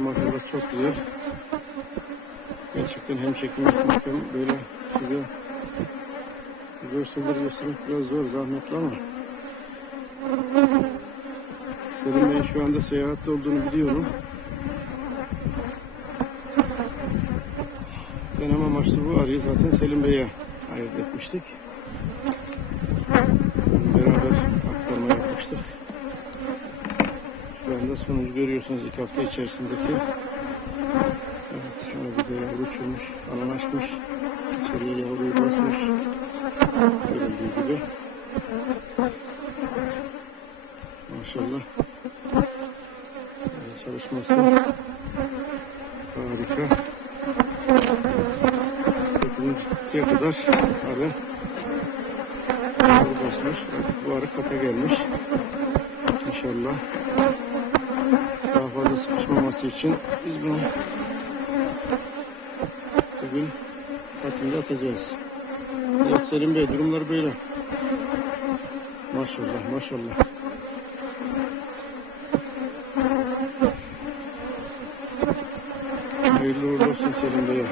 maşallah çok güzel. Gerçekten hem çekim yapmak hem böyle size görseller göstermek biraz zor, zahmetli ama Selim Bey'in şu anda seyahatte olduğunu biliyorum. Deneme amaçlı bu arıyı zaten Selim Bey'e ayırt etmiştik. Anda sonucu görüyorsunuz ilk hafta içerisindeki. Evet, de yavru uçurmuş, alan açmış. İçeriye yavruyu basmış. Görüldüğü gibi. Maşallah. Böyle çalışması harika. 8. çıtıya kadar arı basmış. Artık bu arı kata gelmiş. İnşallah fazla sıkışmaması için biz bunu bugün katında atacağız. Evet Selim Bey durumlar böyle. Maşallah maşallah. Hayırlı uğurlu olsun Selim Bey'e.